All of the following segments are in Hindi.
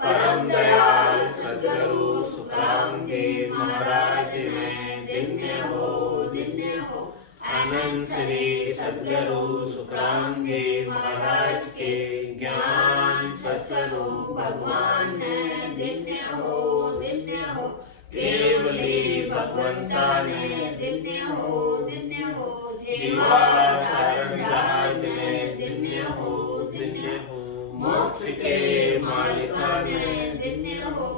परम दयाल सद्गुरु सुखराम जी महाराज में दिन्य हो। आनंद श्री सद्गुरु सुखराम जी महाराज के ज्ञान सत्स्वरूप भगवान ने दिन्य हो। केवली भगवंता ने दिन्य हो। जीवा धारण जहाज में दिन्य हो। मोक्ष के मालिका ने दिन्य हो।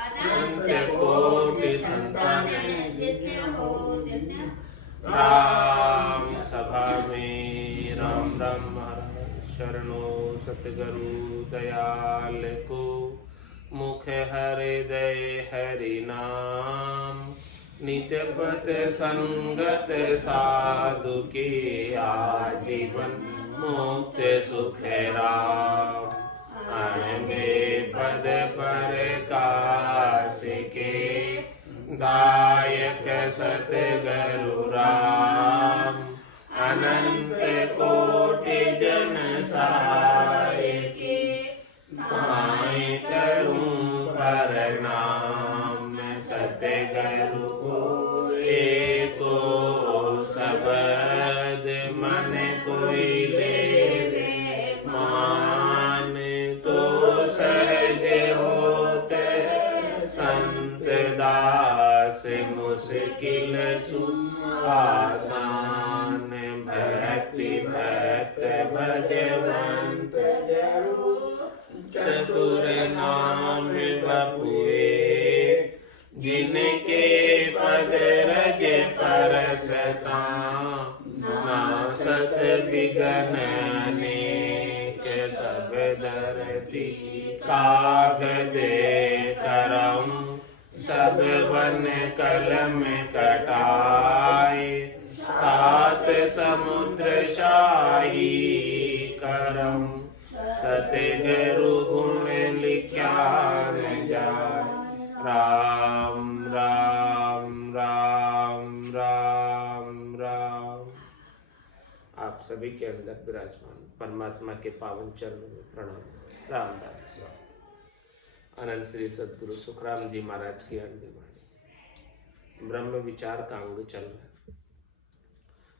अनंत कोटि संतान ने दिन्य हो। राम सभा में राम राम महाराज शरणो सतगुरु दयाल को मुख हृदय हरि नाम नित्य पथ संगत साधु की आजीवन मुक्त सुख राम अनबे पद पर काश के दायक सतगुरु राम अनंत कोटि जन सहाय के ताय करूं प्रणाम सतगुरु को एको शब्द मन कोई ले मान तो सहज होते संत दास मुश्किल आसान भक्ति भक्त भगवंत चतुर नाम बपुए जिनके पद रज परसता नासत विघ्न अनेक सब धरती कागज करम सब वन कलम कटाए सात समुद्र शाही करम सतगुरु गुण लिख्या न जाए। राम राम राम राम राम। आप सभी के अंदर विराजमान परमात्मा के पावन चरणों में प्रणाम। राम राम स्वामी। अनंत श्री सद्गुरु सुखराम जी महाराज की अंडवाणी ब्रह्म विचार का अंग चल रहा है।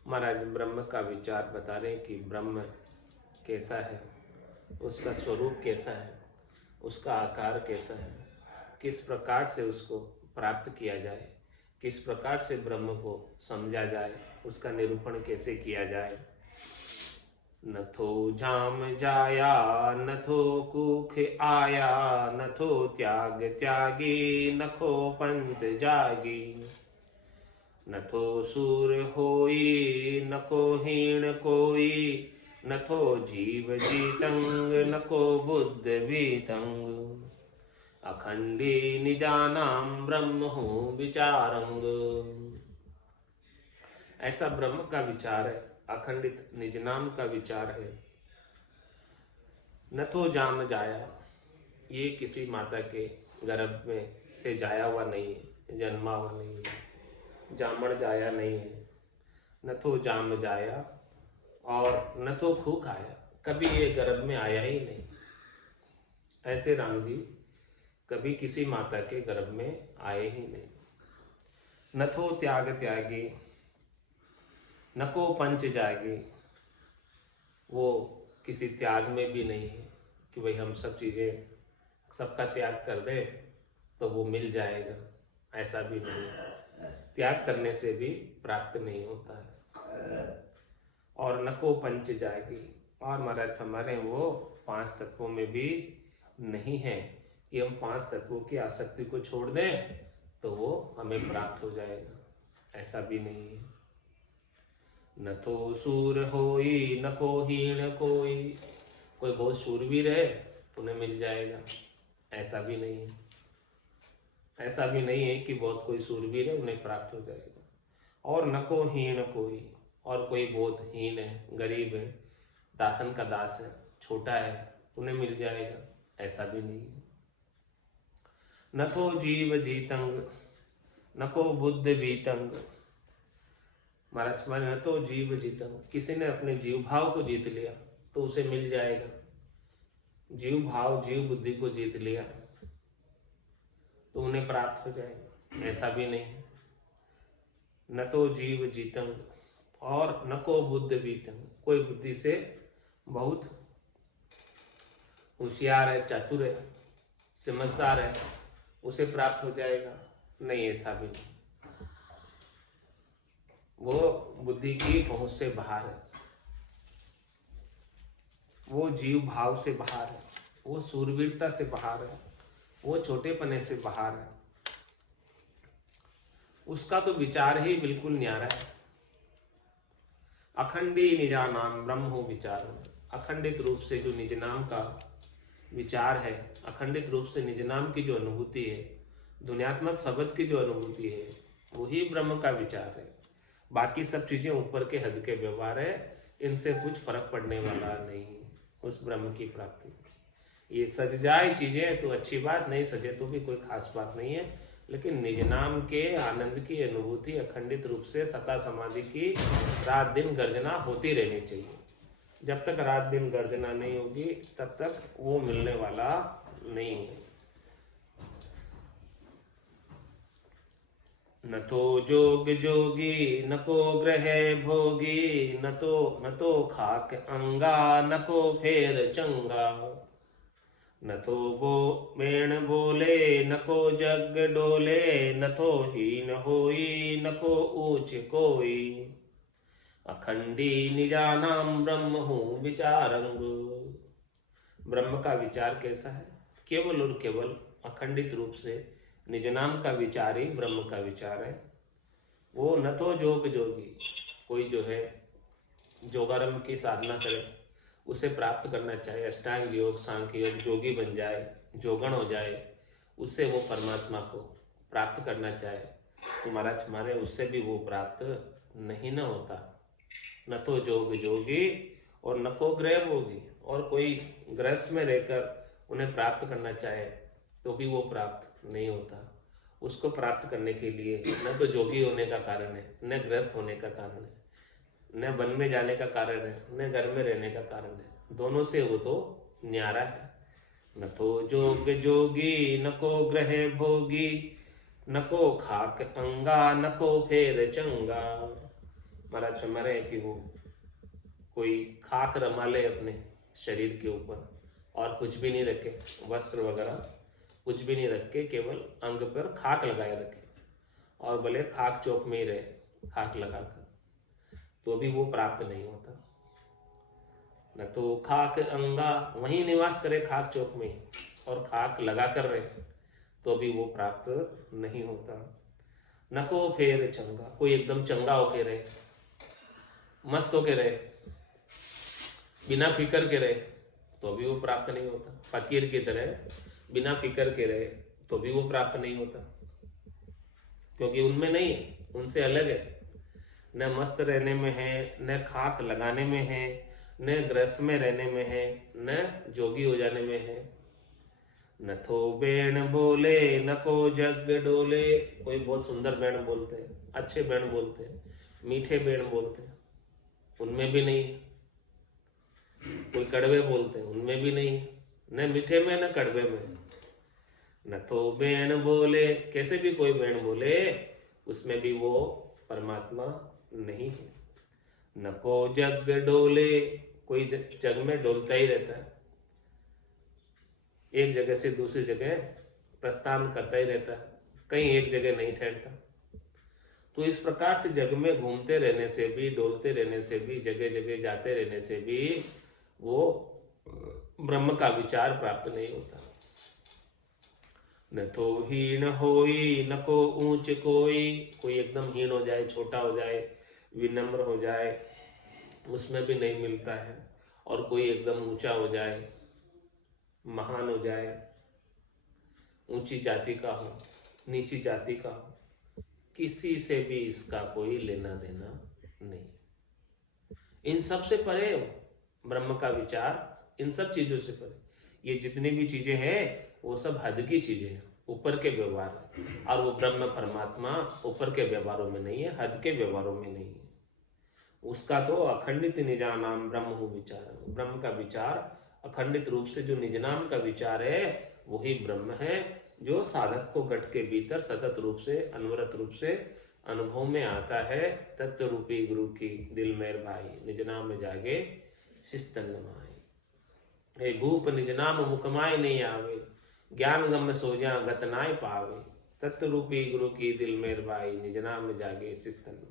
महाराज ब्रह्म का विचार बता रहे हैं कि ब्रह्म कैसा है, उसका स्वरूप कैसा है, उसका आकार कैसा है, किस प्रकार से उसको प्राप्त किया जाए, किस प्रकार से ब्रह्म को समझा जाए, उसका निरूपण कैसे किया जाए। न थो जाम जाया न थो कुख आया न थो त्याग त्यागी न खो पंथ जागी न थो सूर होई न को हीण कोई न थो जीव जीतंग न को बुद्ध भीतंग अखंडी निजानाम ब्रह्म हूँ विचारंग। ऐसा ब्रह्म का विचार है, अखंडित निज नाम का विचार है। न तो जाम जाया, ये किसी माता के गर्भ में से जाया हुआ नहीं है, जन्मा हुआ नहीं है, जामण जाया नहीं है। न तो जाम जाया और न तो खूक आया, कभी ये गर्भ में आया ही नहीं। ऐसे राम जी कभी किसी माता के गर्भ में आए ही नहीं। न तो त्याग त्यागी न को पंच जागे, वो किसी त्याग में भी नहीं है कि भाई हम सब चीज़ें सबका त्याग कर दे तो वो मिल जाएगा, ऐसा भी नहीं है। त्याग करने से भी प्राप्त नहीं होता है। और न को पंच जाएगी, और महाराज हमारे वो पांच तत्वों में भी नहीं है कि हम पांच तत्वों की आसक्ति को छोड़ दें तो वो हमें प्राप्त हो जाएगा, ऐसा भी नहीं है। न तो सूर होई न को हीण कोई, कोई बहुत शूरवीर है उन्हें मिल जाएगा, ऐसा भी नहीं है। ऐसा भी नहीं है कि बहुत कोई शूरवीर है उन्हें प्राप्त हो जाएगा। और न को हीण कोई, और कोई बहुत हीन है, गरीब है, दासन का दास है, छोटा है, उन्हें मिल जाएगा, ऐसा भी नहीं है। न तो जीव जीतंग न को बुद्ध बीतंग। महाराज न तो जीव जीतंग, किसी ने अपने जीव भाव को जीत लिया तो उसे मिल जाएगा। जीव भाव जीव बुद्धि को जीत लिया तो उन्हें प्राप्त हो जाएगा, ऐसा भी नहीं है। न तो जीव जीतम और न को बुद्ध बीतम, कोई बुद्धि से बहुत होशियार है, चातुर है, समझदार है, उसे प्राप्त हो जाएगा, नहीं, ऐसा भी नहीं। वो बुद्धि की पहुंच से बाहर है, वो जीव भाव से बाहर है, वो सूरवीरता से बाहर है, वो छोटेपने से बाहर है, उसका तो विचार ही बिल्कुल न्यारा है। अखंडी निजानाम ब्रह्मो विचार, अखंडित रूप से जो निज नाम का विचार है, अखंडित रूप से निज नाम की जो अनुभूति है, दुनियात्मक शब्द की जो अनुभूति है, वही ब्रह्म का विचार है। बाकी सब चीजें ऊपर के हद के व्यवहार है, इनसे कुछ फर्क पड़ने वाला नहीं है उस ब्रह्म की प्राप्ति। ये सज जाए चीजें तो अच्छी बात, नहीं सजे तो भी कोई खास बात नहीं है, लेकिन निज नाम के आनंद की अनुभूति अखंडित रूप से सता समाधि की रात दिन गर्जना होती रहनी चाहिए। जब तक रात दिन गर्जना नहीं होगी तब तक वो मिलने वाला नहीं है। न तो जोग जोगी न को ग्रह भोगी, न तो खाक अंगा न को फेर चंगा, न तो वो मेण बोले न को जग डोले, न तो हीन होई न को ऊंच कोई, अखंडी निजानाम ब्रह्म हूँ विचारंग। ब्रह्म का विचार कैसा है? केवल और केवल अखंडित रूप से निज नाम का विचार ही ब्रह्म का विचार है। वो न तो जोग जोगी, कोई जो है जोगारम की साधना करे, उसे प्राप्त करना चाहे, अष्टांग योग सांख्य योग, जोगी बन जाए, जोगण हो जाए, उससे वो परमात्मा को प्राप्त करना चाहे तो महाराज हमारे उससे भी वो प्राप्त नहीं न होता। न तो जोग जोगी और न को ग्रह भोगी, और कोई गृहस्थ में रहकर उन्हें प्राप्त करना चाहे तो भी वो प्राप्त नहीं होता। उसको प्राप्त करने के लिए न तो जोगी होने का कारण है, न गृहस्थ होने का कारण है, न वन में जाने का कारण है, न घर में रहने का कारण है, दोनों से वो तो न्यारा है। न तो जोग जोगी न को ग्रह भोगी, न को खाक अंगा न को फेर चंगा। महाराज हमारे हैं कि वो कोई खाक रमा ले अपने शरीर के ऊपर और कुछ भी नहीं रखे, वस्त्र वगैरह कुछ भी नहीं रख के केवल अंग पर खाक लगाए रखे, और भले खाक चौक में ही रहे खाक लगाकर, तो भी वो प्राप्त नहीं होता। न तो खाक अंगा, वहीं निवास करे खाक चौक में और खाक लगा कर रहे तो भी वो प्राप्त नहीं होता। न को फेर चंगा, कोई एकदम चंगा होके रहे, मस्त होके रहे, बिना फिकर के रहे तो भी वो प्राप्त नहीं होता। फकीर की तरह बिना फिकर के रहे तो भी वो प्राप्त नहीं होता, क्योंकि उनमें नहीं है, उनसे अलग है। न मस्त रहने में है, न खाक लगाने में है, न गृहस्थ में रहने में है, न जोगी हो जाने में है। न तो बेण बोले न को जग डोले, कोई बहुत सुंदर बेण बोलते हैं, अच्छे बेण बोलते हैं, मीठे बेण बोलते हैं, उनमें भी नहीं है। कोई कड़वे बोलते हैं, उनमें भी नहीं है, न मीठे में न कड़वे में। न तो बेण बोले, कैसे भी कोई बेण बोले उसमें भी वो परमात्मा नहीं है। न को जग डोले, कोई जग में डोलता ही रहता है, एक जगह से दूसरी जगह प्रस्थान करता ही रहता है, कहीं एक जगह नहीं ठहरता। तो इस प्रकार से जग में घूमते रहने से भी, डोलते रहने से भी, जगह जगह जाते रहने से भी वो ब्रह्म का विचार प्राप्त नहीं होता। न तो हीन होई न को ऊंच कोई, कोई एकदम हीन हो जाए, छोटा हो जाए, विनम्र हो जाए, उसमें भी नहीं मिलता है। और कोई एकदम ऊंचा हो जाए, महान हो जाए, ऊंची जाति का हो, नीची जाति का हो, किसी से भी इसका कोई लेना देना नहीं। इन सब से परे ब्रह्म का विचार, इन सब चीजों से परे। ये जितनी भी चीजें हैं वो सब हद की चीजें हैं, ऊपर के व्यवहार है, और वो ब्रह्म परमात्मा ऊपर के व्यवहारों में नहीं है, हद के व्यवहारों में नहीं है। उसका तो अखंडित निजानाम ब्रह्म हूँ विचार, ब्रह्म का विचार अखंडित रूप से जो निज नाम का विचार है वही ब्रह्म है, जो साधक को घट के भीतर सतत रूप से अनवरत रूप से अनुभव में आता है। तत्व रूपी गुरु की दिल मेर भाई, निज नाम में जागे शिस्तन नमाए। हे भूप निज नाम मुखमाय नहीं आवे, ज्ञान गम सोजा गत नाय पावे। तत्व रूपी गुरु की दिल मेर भाई, निज नाम में जागे शिस्तन नमाए।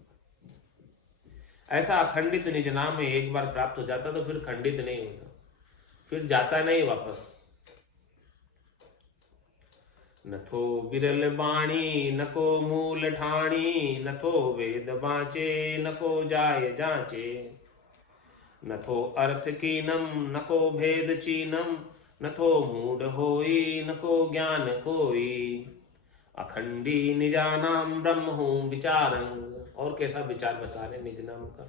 ऐसा अखंडित निज नाम में एक बार प्राप्त हो जाता तो फिर खंडित नहीं होता, फिर जाता नहीं वापस। न थो बिरल बाणी न को मूल ठाणी, न थो वेद बाँचे न को जाय जाचे। न थो अर्थ कीनम न को भेद चीनम, न थो मूढ़ होई न को ज्ञान कोई। अखंडी निजानाम ब्रह्म हूँ विचारंग। और कैसा विचार बता रहे निज नाम का,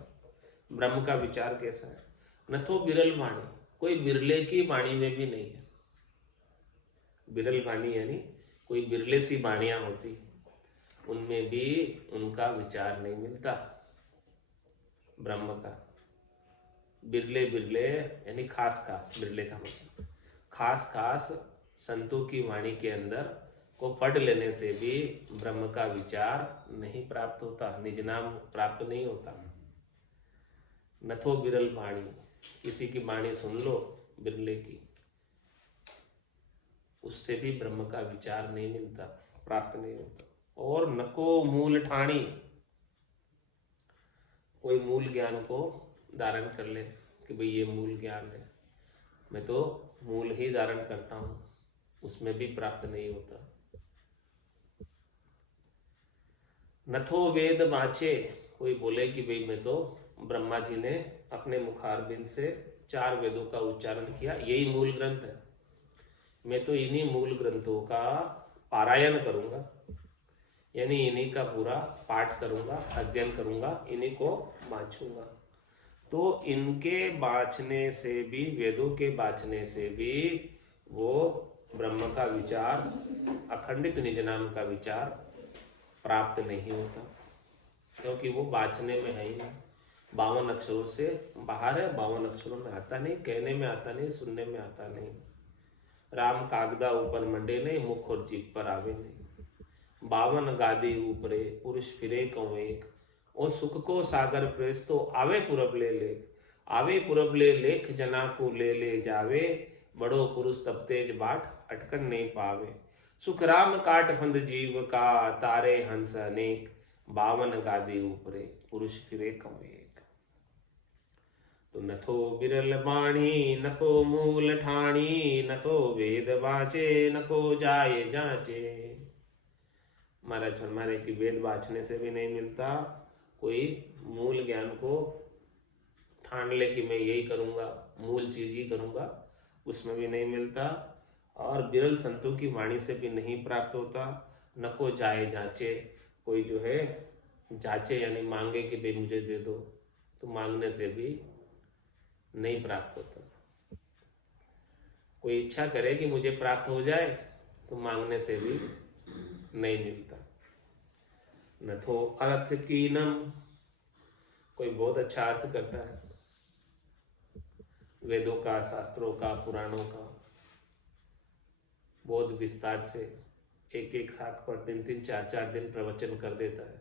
ब्रह्म का विचार कैसा है। न तो बिरल वाणी, कोई बिरले की वाणी में भी नहीं है। बिरल वाणी यानी कोई बिरले सी वाणियां होती, उनमें भी उनका विचार नहीं मिलता ब्रह्म का। बिरले बिरले यानी खास खास, बिरले का मतलब खास खास संतों की वाणी के अंदर को पढ़ लेने से भी ब्रह्म का विचार नहीं प्राप्त होता, निज नाम प्राप्त नहीं होता। नथो बिरल वाणी, किसी की वाणी सुन लो बिरले की, उससे भी ब्रह्म का विचार नहीं मिलता, प्राप्त नहीं होता। और नको मूल ठाणी, कोई मूल ज्ञान को धारण कर ले कि भाई ये मूल ज्ञान है, मैं तो मूल ही धारण करता हूं, उसमें भी प्राप्त नहीं होता। नथो वेद बाँचे, कोई बोले कि भाई मैं तो, ब्रह्मा जी ने अपने मुखारबिंद से 4 वेदों का उच्चारण किया, यही मूल ग्रंथ है, मैं तो इन्हीं मूल ग्रंथों का पारायण करूंगा, यानी इन्हीं का पूरा पाठ करूंगा, अध्ययन करूंगा, इन्हीं को बाँचूंगा। तो इनके बाँचने से भी, वेदों के बाँचने से भी वो ब्रह्म का विचार, अखंडित निज नाम का विचार प्राप्त नहीं होता, क्योंकि वो बाँचने में है ही नहीं, 52 अक्षरों से बाहर है, 52 अक्षरों में आता नहीं, कहने में आता नहीं, सुनने में आता नहीं। राम कागदा ऊपर मंडे नहीं, मुख और जीभ पर आवे नहीं। 52 गादी ऊपरे पुरुष फिरे कौ एक, और सुख को सागर प्रेस तो आवे पुरब ले लेख। आवे पुरब ले लेख जना को ले जावे, बड़ो पुरुष तब तेज बाट अटकन नहीं पावे। सुख राम काट फंद जीव का, तारे हंस अनेक, 52 गादी ऊपरे पुरुष फिरे कौ एक। तो नथो बिरल बाणी नको मूल ठाणी, नथो वेद बाँचे नको जाए जाचे। महाराज फरमा रहे कि वेद बाँचने से भी नहीं मिलता, कोई मूल ज्ञान को ठान ले कि मैं यही करूँगा, मूल चीज ही करूँगा, उसमें भी नहीं मिलता। और बिरल संतों की वाणी से भी नहीं प्राप्त होता। नको जाए जाचे, कोई जो है जाचे यानी मांगे कि भाई मुझे दे दो, तो मांगने से भी नहीं प्राप्त होता। कोई इच्छा करे कि मुझे प्राप्त हो जाए, तो मांगने से भी नहीं मिलता। नथो अर्थ कीनम, कोई बहुत अच्छा अर्थ करता है वेदों का, शास्त्रों का, पुराणों का, बहुत विस्तार से एक एक शाख पर 3-3, 4-4 दिन प्रवचन कर देता है,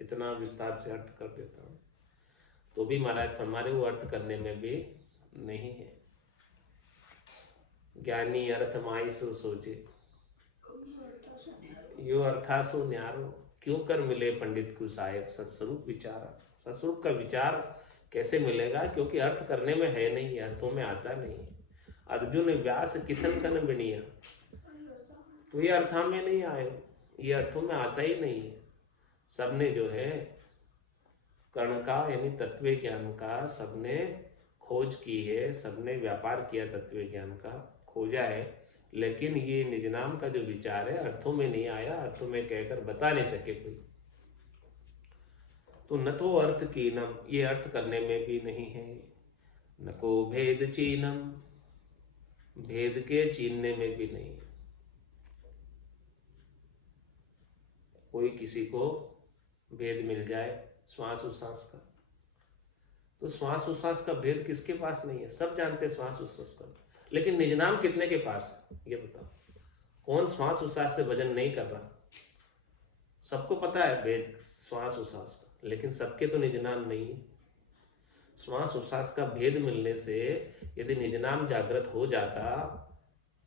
इतना विस्तार से अर्थ कर देता है, तो भी महाराज फरमा रहे वो अर्थ करने में भी नहीं है। ज्ञानी अर्थ माई सो सोचे, यो अर्थासो न्यारो, क्यों कर मिले पंडित को साहेब सत्स्वरूप विचारा। सत्स्वरूप का विचार कैसे मिलेगा, क्योंकि अर्थ करने में है नहीं, अर्थों में आता नहीं। अर्जुन व्यास किशन तन बिनिया, तो ये अर्था में नहीं आए, ये अर्थों में आता ही नहीं है। सबने जो है कर्ण का यानी तत्व ज्ञान का सबने खोज की है, सबने व्यापार किया, तत्व ज्ञान का खोजा है, लेकिन ये निज नाम का जो विचार है अर्थों में नहीं आया, अर्थों में कहकर बता नहीं सके कोई। तो न तो अर्थ कीनम, ये अर्थ करने में भी नहीं है। न को भेद चीनम, भेद के चीनने में भी नहीं है। कोई किसी को भेद मिल जाए श्वास उश्वास का, तो श्वास उश्वास का भेद किसके पास नहीं है? सब जानते हैं श्वास उश्वास का, लेकिन निज नाम कितने के पास है? ये बताओ, कौन श्वास उश्वास से भजन नहीं कर रहा? सबको पता है भेद श्वास उश्वास का, लेकिन सबके तो निज नाम नहीं है। श्वास उश्वास का भेद मिलने से यदि निज नाम जागृत हो जाता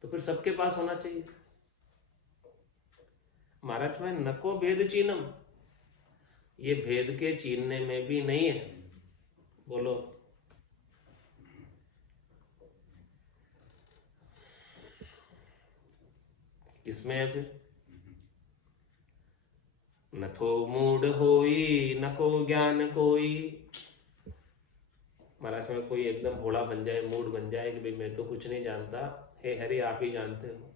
तो फिर सबके पास होना चाहिए। महाराज में नको भेद चीनम, ये भेद के चीनने में भी नहीं है। बोलो, किसमें है फिर? न तो मूड होई नको ज्ञान कोई। महाराज में कोई एकदम भोला बन जाए, मूड बन जाए कि भाई मैं तो कुछ नहीं जानता, हे हरि आप ही जानते हो,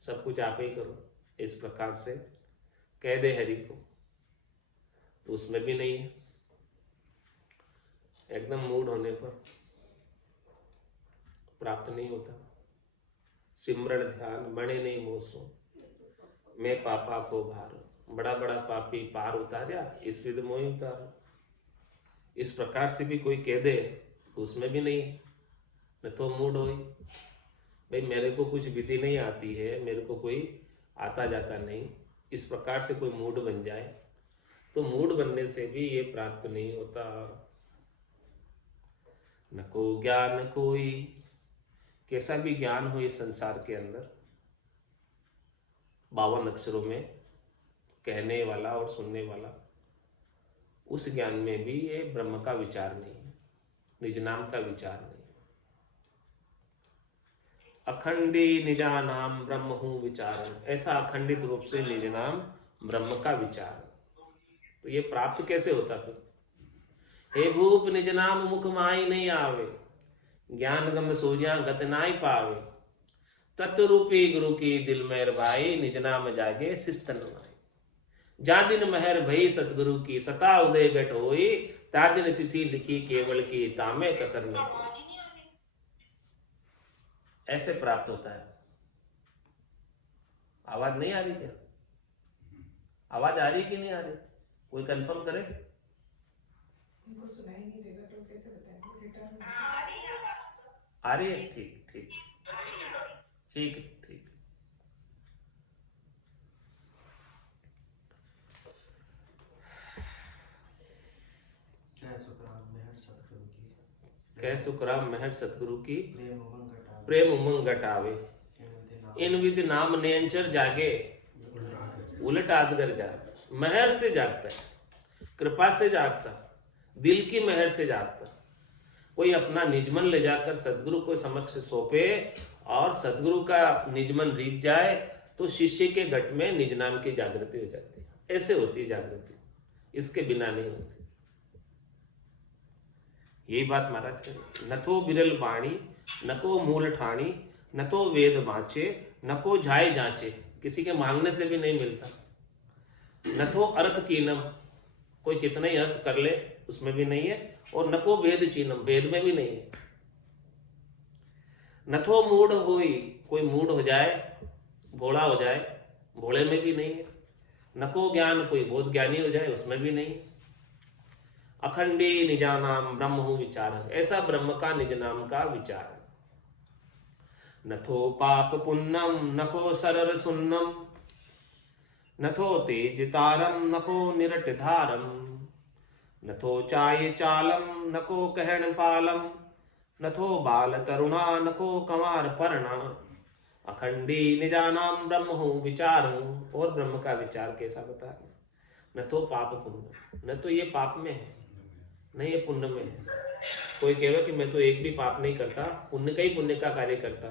सब कुछ आप ही करो, इस प्रकार से कह दे हरि को, तो उसमें भी नहीं है। एकदम मूड होने पर प्राप्त नहीं होता। सिमरण ध्यान बड़े नहीं मोसो, मैं पापा को भार, बड़ा बड़ा पापी पार उतारा, इस विध मोहि उतारा। इस प्रकार से भी कोई कह दे तो उसमें भी नहीं है। न तो मूड होई, भाई मेरे को कुछ विधि नहीं आती है, मेरे को कोई आता जाता नहीं, इस प्रकार से कोई मूड बन जाए तो मूड बनने से भी ये प्राप्त नहीं होता। न को ज्ञान कोई, कैसा भी ज्ञान हो इस संसार के अंदर, 52 अक्षरों में कहने वाला और सुनने वाला, उस ज्ञान में भी ये ब्रह्म का विचार नहीं है, निज नाम का विचार नहीं। अखंडी निजा नाम ब्रह्म हूं विचारन, ऐसा अखंडित रूप से निज नाम ब्रह्म का विचार। तो ये प्राप्त कैसे होता फिर? हे भूप निज नाम मुख माई नहीं आवे, ज्ञान गम सोजा गत नाई पावे, तत्व रूपी गुरु की दिल मेहर भाई, निज नाम जागे शिस्तन माई। जा दिन महर भई सतगुरु की, सता उदय घट होई, ता दिन तिथि लिखी केवल की, तामे कसर न कोई। ऐसे प्राप्त होता है। आवाज नहीं आ रही क्या? आवाज आ रही कि नहीं आ रही? कोई कंफर्म करे? सुनाई नहीं देगा तो कैसे बताएं? आ रही है? ठीक ठीक ठीक ठीक। कह सुखराम मेहर सतगुरु की, प्रेम उमंग घटावे, इन विधि नाम नेंचर जागे, उलट आदगर जाग। मेहर से जागता है, कृपा से जागता, दिल की मेहर से जागता। कोई अपना निजमन ले जाकर सदगुरु को समक्ष सौंपे और सदगुरु का निजमन रीत जाए तो शिष्य के घट में निज नाम की जागृति हो जाती है। ऐसे होती है जागृति, इसके बिना नहीं होती। यही बात महाराज करें। न तो बिरल बाणी, न को मूल ठाणी, न तो वेद बाँचे, न को झाए जांचे, किसी के मांगने से भी नहीं मिलता। न तो अर्थ कीनम, कोई कितना ही अर्थ कर ले उसमें भी नहीं है। और न को भेद चीनम, भेद में भी नहीं है। न तो मूढ़ होई, कोई मूढ़ हो जाए, भोला हो जाए, भोले में भी नहीं है। न को ज्ञान, कोई बहुत ज्ञानी हो जाए, उसमें भी नहीं। अखंडी निजानाम ब्रह्म हूं विचारन, ऐसा ब्रह्म का निज नाम का विचार। न थो पाप पुण्यम, न को सरर सुन्नम, न थो तेज तारम, न को निरट धारम, न थो चाय चालम, न को कहन पालम, न थो बाल तरुणा, न को कंवार पर्णा। अखंडी निजानाम ब्रह्म हूं विचारूं, और ब्रह्म का विचार कैसा बता रहे। न तो पाप पुण्य, न तो ये पाप में है, नहीं ये पुण्य में है। कोई कहेगा कि मैं तो एक भी पाप नहीं करता, पुण्य का ही पुण्य का कार्य करता,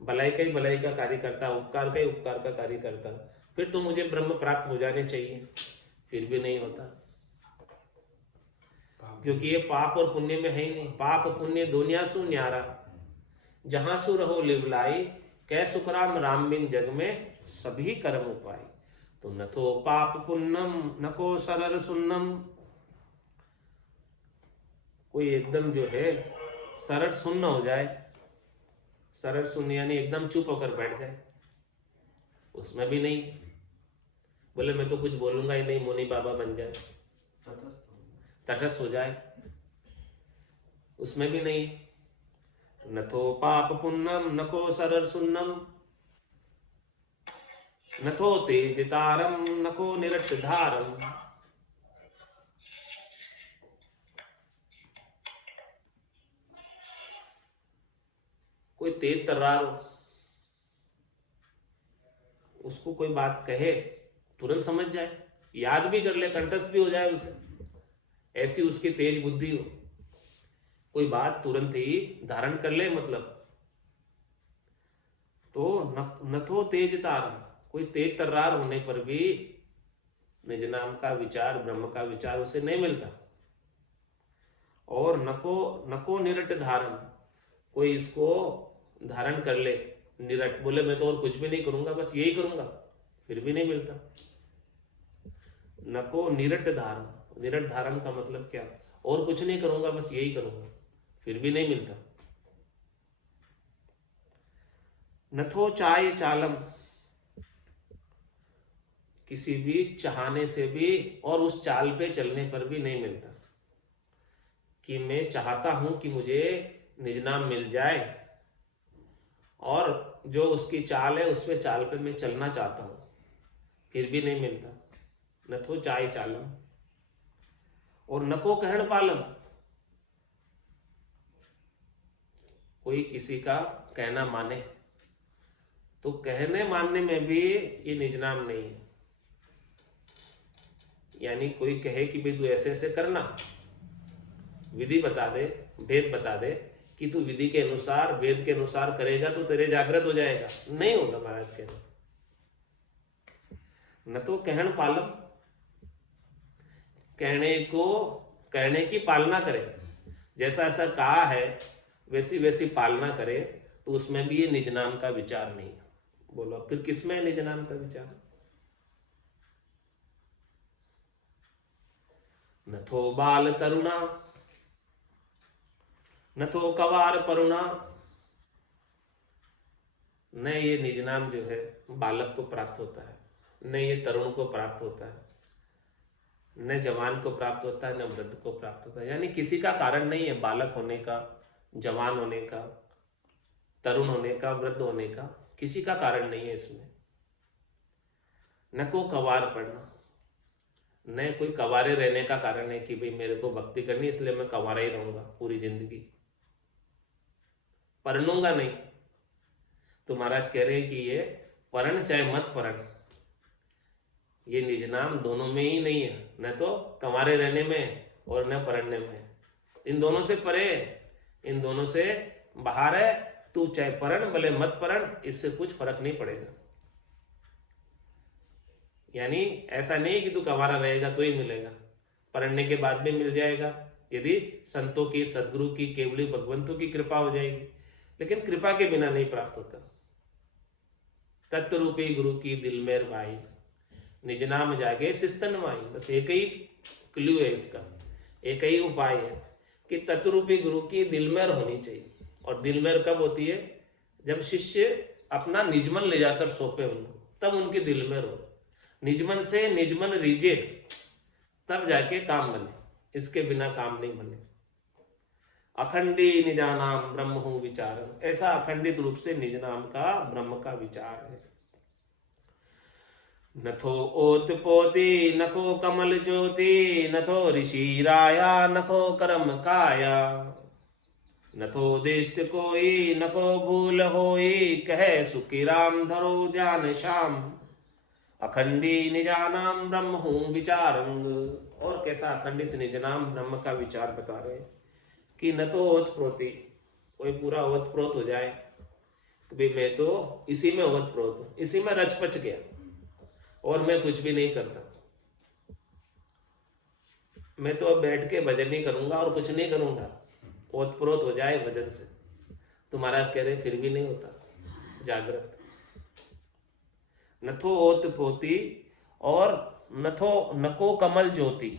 भलाई का ही भलाई का कार्य करता, उपकार का ही उपकार का कार्य करता, फिर तो मुझे ब्रह्म प्राप्त हो जाने चाहिए, फिर भी नहीं होता। क्योंकि ये पाप और पुण्य में है ही नहीं। पाप पुण्य दुनिया सु न्यारा, जहां सु रहो लिवलाई, कै सुखराम राम बिन जग में सभी कर्म उपाय। तो न तो पाप पुण्यम, न को सरर सुन्नम, कोई एकदम जो है सरल सुन्न हो जाए, सरल सुन्न यानी एकदम चुप होकर बैठ जाए, उसमें भी नहीं। बोले मैं तो कुछ बोलूंगा ही नहीं, मुनि बाबा बन जाए, तटस्थ हो जाए, उसमें भी नहीं है। नथो पाप पुण्यम नखो सरर सुन्नम नथो तेज तारम नखो निरट धारम। कोई तेज तर्रार हो, उसको कोई बात कहे तुरंत समझ जाए, याद भी कर ले, कंठस्थ भी हो जाए उसे, ऐसी उसकी तेज बुद्धि हो, कोई बात तुरंत ही धारण कर ले मतलब। तो नथो तेज तारम, कोई तेज तर्रार होने पर भी निज नाम का विचार, ब्रह्म का विचार उसे नहीं मिलता। और नको नको निरट धारण, कोई इसको धारण कर ले, निरट बोले मैं तो और कुछ भी नहीं करूंगा, बस यही करूंगा, फिर भी नहीं मिलता। नको निरट धारण, निरट धारण का मतलब क्या, और कुछ नहीं करूंगा बस यही करूंगा, फिर भी नहीं मिलता। नथो चाय चालम, किसी भी चाहने से भी और उस चाल पे चलने पर भी नहीं मिलता, कि मैं चाहता हूं कि मुझे निज नाम मिल जाए और जो उसकी चाल है उसमें चाल पे मैं चलना चाहता हूं, फिर भी नहीं मिलता। नथो चाय चालम। और नको कहण पालम, कोई किसी का कहना माने, तो कहने मानने में भी ये निज नाम नहीं है। यानी कोई कहे कि भाई तू ऐसे ऐसे करना, विधि बता दे, वेद बता दे कि तू विधि के अनुसार, वेद के अनुसार करेगा तो तेरे जागृत हो जाएगा, नहीं होगा महाराज कहना। न तो कहण पालम, कहने को, कहने की पालना करे, जैसा ऐसा कहा है वैसी वैसी पालना करे, तो उसमें भी ये निज नाम का विचार नहीं है। बोलो फिर किसमें है निज नाम का विचार? नथो बाल तरुणा नथो कवार परुणा, न ये निज नाम जो है बालक को प्राप्त होता है, न ये तरुण को प्राप्त होता है, न जवान को प्राप्त होता है, न वृद्ध को प्राप्त होता है। यानी किसी का कारण नहीं है बालक होने का, जवान होने का, तरुण होने का, वृद्ध होने का, किसी का कारण नहीं है इसमें। न को कवार पढ़ना, न कोई कवारे रहने का कारण है कि भाई मेरे को भक्ति करनी इसलिए मैं कवारा ही रहूंगा पूरी जिंदगी, पढ़ूंगा नहीं। तो महाराज कह रहे हैं कि ये परण चाहे मत परण, ये निज नाम दोनों में ही नहीं है, न तो कवारे रहने में और न पढ़ने में, इन दोनों से परे, इन दोनों से बाहर है। तू चाहे परण भले मत परण, इससे कुछ फर्क नहीं पड़ेगा। यानी ऐसा नहीं कि तू कवारा रहेगा तो ही मिलेगा, पढ़ने के बाद भी मिल जाएगा यदि संतों की, सदगुरु की, केवली भगवंतों की कृपा हो जाएगी, लेकिन कृपा के बिना नहीं प्राप्त होता। तत्व रूपी गुरु की दिल मेर भाई, निज नाम जागे सिस्तन माई। बस एक ही क्लू है इसका, एक ही उपाय है कि तत्व रूपी गुरु की दिलमेर होनी चाहिए। और दिलमेर कब होती है? जब शिष्य अपना निजमन ले जाकर सौंपे उनको, तब उनकी दिलमेर हो। निजमन से निजमन रीजे, तब जाके काम बने, इसके बिना काम नहीं बने। अखंडी निजानाम ब्रह्म हूं विचार, ऐसा अखंडित रूप से निज नाम का, ब्रह्म का विचार है। नथो ओत पोती नखो कमल ज्योति, नथो ऋषि राया नखो कर्म काया, नथो देश कोई नको भूल होई, कहे सुखी राम धरो ध्यान श्याम, अखंडी निजानाम ब्रह्म हूं विचारंग। और कैसा अखंडित निज नाम ब्रह्म का विचार बता रहे कि न तो ओतप्रोती, कोई पूरा ओतप्रोत हो जाए कि भाई मैं तो इसी में ओतप्रोत हूं, इसी में रचपच गया और मैं कुछ भी नहीं करता, मैं तो अब बैठ के भजन नहीं करूंगा और कुछ नहीं करूंगा, ओतप्रोत हो जाए भजन से, तो महाराज कह रहे फिर भी नहीं होता जागृत। नथो ओतप्रोती और नथो नको कमल ज्योति,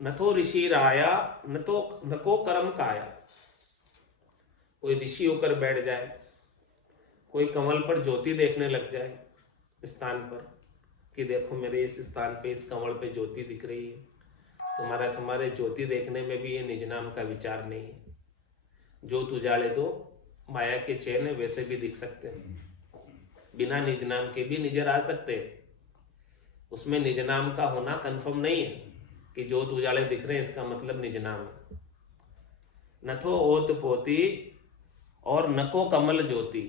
नथो ऋषि राया नको कर्म काया। कोई ऋषि होकर बैठ जाए, कोई कमल पर ज्योति देखने लग जाए स्थान पर कि देखो मेरे इस स्थान पे, इस कमल पे ज्योति दिख रही है, तुम्हारा हमारे ज्योति देखने में भी ये निज नाम का विचार नहीं है। ज्योत उजाले तो माया के चैन है, वैसे भी दिख सकते हैं, बिना निज नाम के भी नजर आ सकते हैं। उसमें निज नाम का होना कंफर्म नहीं है कि ज्योत उजाले दिख रहे हैं इसका मतलब निज नाम है। न तो ओत पोती और न को कमल ज्योति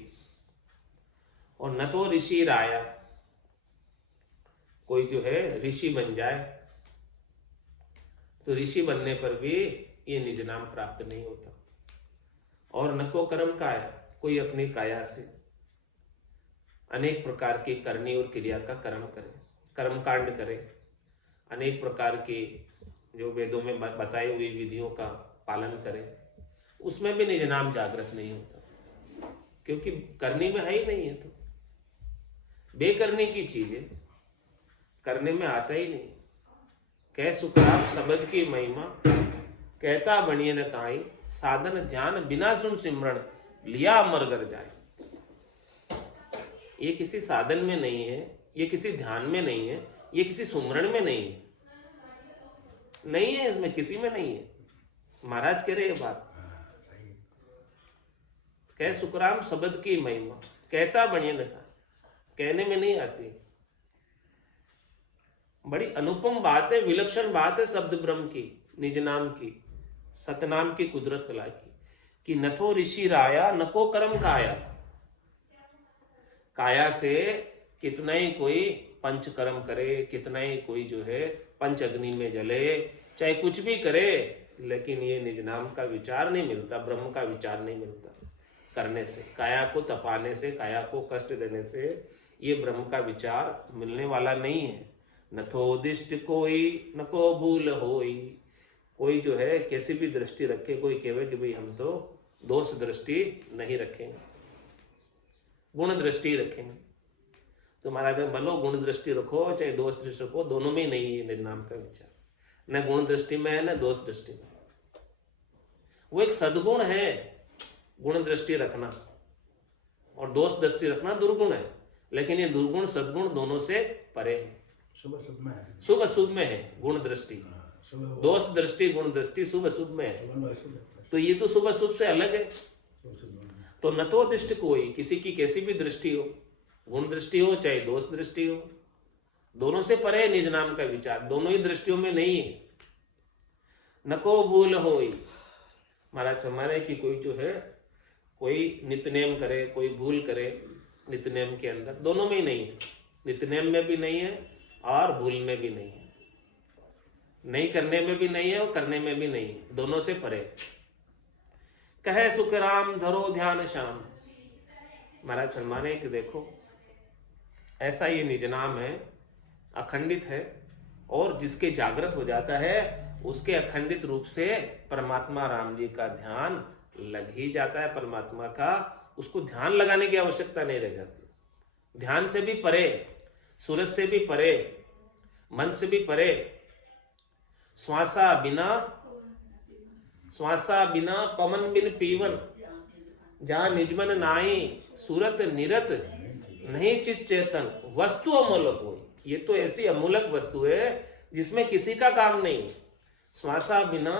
और न तो ऋषि राया। कोई जो है ऋषि बन जाए तो ऋषि बनने पर भी ये निज नाम प्राप्त नहीं होता। और न को कर्म काया, कोई अपनी काया से अनेक प्रकार की करनी और क्रिया का कर्म करे, कर्म कांड करे, अनेक प्रकार की जो वेदों में बताई हुई विधियों का पालन करे, उसमें भी निज नाम जागृत नहीं होता, क्योंकि करनी में है ही नहीं है। तो बेकरने की चीज है, करने में आता ही नहीं। कह सुखराम शब्द की महिमा, कहता बनिए न काई, साधन ध्यान बिना सुन सिमरण, लिया अमर कर जाए। ये किसी साधन में नहीं है, ये किसी ध्यान में नहीं है, ये किसी सुमरण में नहीं है, नहीं है, इसमें किसी में नहीं है। महाराज कह रहे ये बात। कह सुखराम शब्द की महिमा, कहता बनिए न काई, कहने में नहीं आती। बड़ी अनुपम बात है, विलक्षण बात है शब्द ब्रह्म की, निज नाम की, सतनाम की कुदरत कला की, कि न तो ऋषि राया न को कर्म काया। काया से कितना ही कोई पंच कर्म करे, कितना ही कोई जो है पंच अग्नि में जले, चाहे कुछ भी करे, लेकिन ये निज नाम का विचार नहीं मिलता, ब्रह्म का विचार नहीं मिलता करने से। काया को तपाने से, काया को कष्ट देने से ये ब्रह्म का विचार मिलने वाला नहीं है। न तो उदिष्ट कोई न को भूल होई। कोई जो है कैसी भी दृष्टि रखे, कोई कहे कि भाई हम तो दोष दृष्टि नहीं रखेंगे, गुण दृष्टि रखेंगे। तो महाराज में बोलो गुण दृष्टि रखो चाहे दोष दृष्टि रखो, दोनों में नहीं है निज नाम का विचार। न गुण दृष्टि में है न दोष दृष्टि में। वो एक सद्गुण है गुण दृष्टि रखना, और दोष दृष्टि रखना दुर्गुण है, लेकिन ये दुर्गुण सद्गुण दोनों से परे है। शुभ शुभ में है गुण दृष्टि, दोष दृष्टि गुण दृष्टि शुभ शुभ में है। तो ये तो शुभ शुभ से अलग है। तो न तो दृष्टि कोई, किसी की कैसी भी दृष्टि हो, गुण दृष्टि हो चाहे दोष दृष्टि हो, दोनों से परे निज नाम का विचार, दोनों ही दृष्टियों में नहीं है। न को भूल होई। महाराज हमारे कि कोई जो है कोई नित्यनेम करे, कोई भूल करे नित्यनेम के अंदर, दोनों में ही नहीं है। नित्यनेम में भी नहीं है और भूल में भी नहीं है, नहीं करने में भी नहीं है और करने में भी नहीं है, दोनों से परे। कहे सुख राम धरो ध्यान श्याम। महाराज फरमाने कि देखो ऐसा ये निज नाम है, अखंडित है, और जिसके जागृत हो जाता है उसके अखंडित रूप से परमात्मा राम जी का ध्यान लग ही जाता है। परमात्मा का उसको ध्यान लगाने की आवश्यकता नहीं रह जाती। ध्यान से भी परे, सूरज से भी परे, मन से भी परे, श्वासा बिना पवन बिन पीवन, जहां निजमन नाई सूरत निरत नहीं चित चेतन, वस्तु अमूलक हो। ये तो ऐसी अमूलक वस्तु है जिसमें किसी का काम नहीं। श्वासा बिना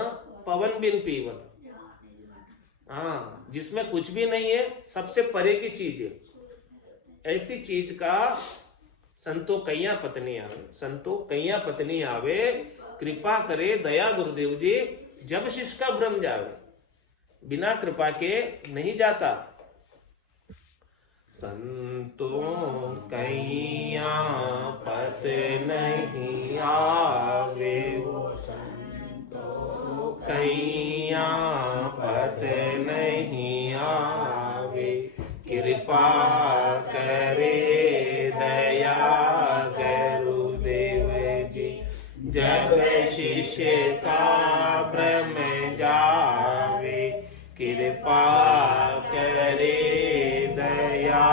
पवन बिन पीवन, हाँ, जिसमें कुछ भी नहीं है, सबसे परे की चीज है। ऐसी चीज का संतो कैया पत्नी आवे, संतो कैया पत्नी आवे, कृपा करे दया गुरुदेव जी, जब शिष्य का भ्रम जावे। बिना कृपा के नहीं जाता। संतो कैया पत नहीं आवे, वो संतो कैया पत नहीं आवे, कृपा करे दया गुरुदेव जी, जब शिष्य का भ्रम जावे, कृपा करे दया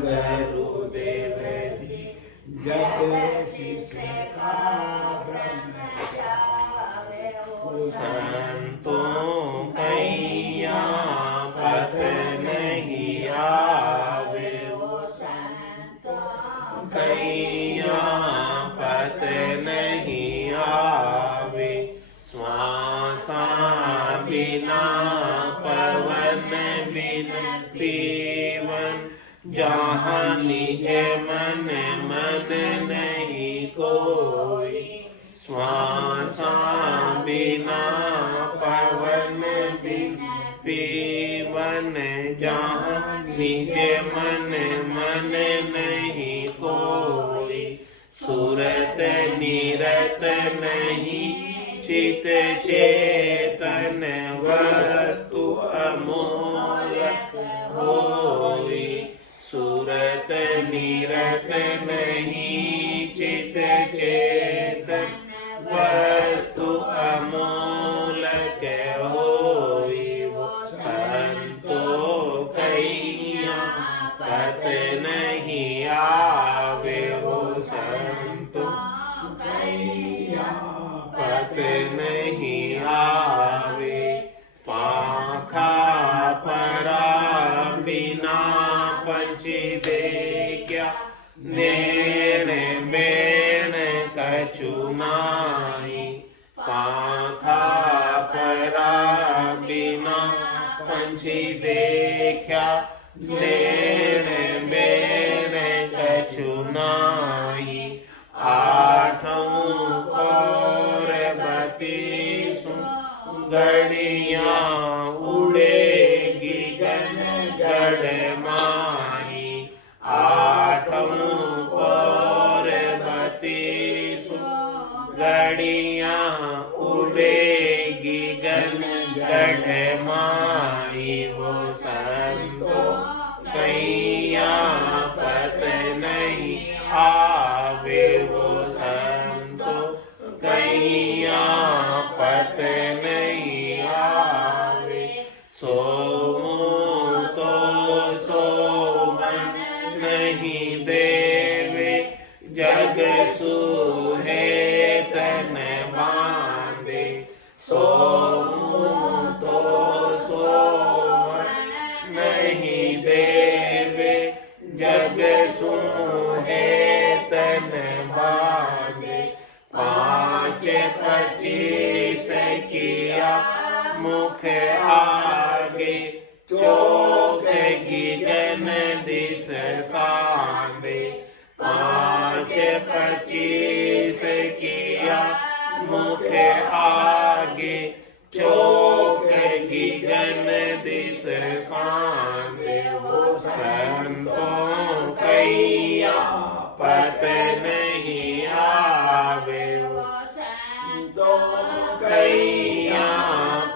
गुरुदेव जी, जब शिष्य का भ्रम जावे, संतों कैया पथ नहीं आवे, कैया पथ नहीं आवे, श्वासा बिना पवन बिन पीवन, जहाँ निज मन मन नहीं कोई। श्वासा बिना पवन बिन पीवन, जहाँ निज मन मन नहीं कोई। सुरत निरत नहीं चित चेतन, वस्तु अमोलक होई। सुरत निरत नहीं चित चेतन, वस्तु अमोलक होई। वो संतो कैया पत नहीं आवे, वो संतो कैया पत नहीं आवे। पाखा परा बिना पंछी देखा, नेण बेण कछु नाई। पाखा परा बिना पंछी देखा, नेण बेण कछु नाई। आठों पौर बतीसु गड़ियाँ, उड़ेगी गन गड़ माही। आठों पौर बतीसु गड़ियाँ, उड़ेगी गन गड़ माही। वो संतो कैया पत नहीं आवे, वो संतो कैया पत नहीं आवे। सोमो तो सोमन नहीं देवे, जग सूहे तन बांधे। सोमो तो सोमन नहीं देवे, जग सूहे तन बांधे। 5-25 किया मुख आगे, चौक गिगन दिस सांदे। 5-25 किया मुख आगे, चौक गिगन दिस सांदे। वो संतों कैया पत नहीं आवे, वो संतों कैया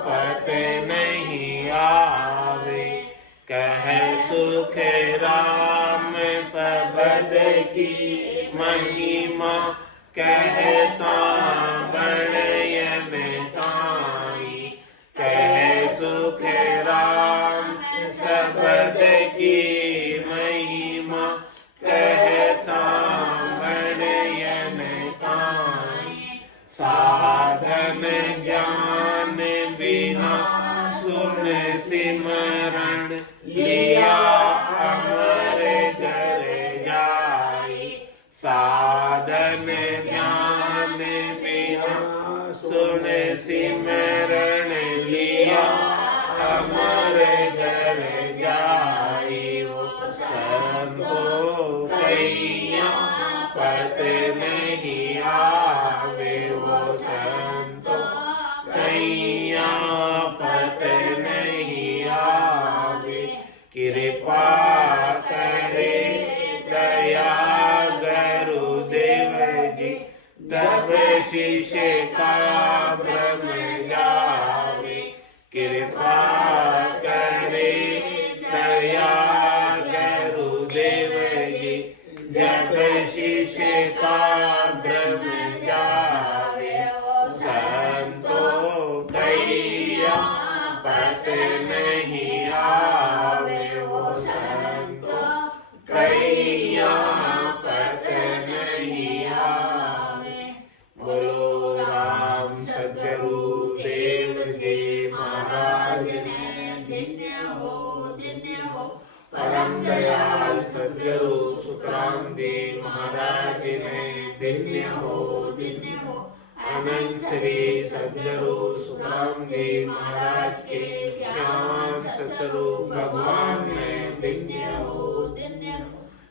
पत नहीं आवे। कह सुख राम सबद की महिमा, कहता बड़यन ताई। कह सुख राम सबद की महिमा, कहता बड़यन ताई। साधन ज्ञान बिना सुन सिमरण, लिया अमर घर जाई। साधन ज्ञान बिना सुन सिमरण, लिया अमर घर जाई। वो संतो कैया पत नहीं आवे, वो संतो कैया पत नहीं आवे। कृपा करे दया गुरुदेव जी, तब शिष्य का भ्रम जावे। कृपा करे दया गुरुदेव जी, जब शिष्य का भ्रम जावे। संतो कैया पत नहीं आवे, वो संतो कैया पत नहीं आवे। बोलो राम सद्गुरु देव जी महाराज ने धन्य हो, धन्य हो। परम दयाल सद्गुरु सुखराम देव महाराज ने धन्य हो, धन्य हो। अनंत श्री सद्गुरु सुखराम जी महाराज के ज्ञान स्वरूप भगवान में दिन्य हो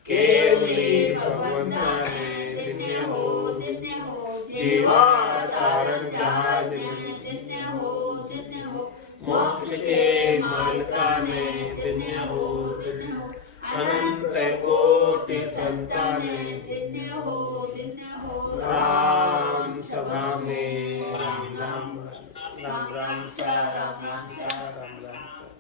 केवली भगवंता ने दिन्य हो जीवा तारण जहाज में दिन्य हो मोक्ष के मालिका ने दिन्य हो अनंत कोटि संताने दिन्य हो राम सभा में राम राम राम राम सा राम राम सा राम राम सा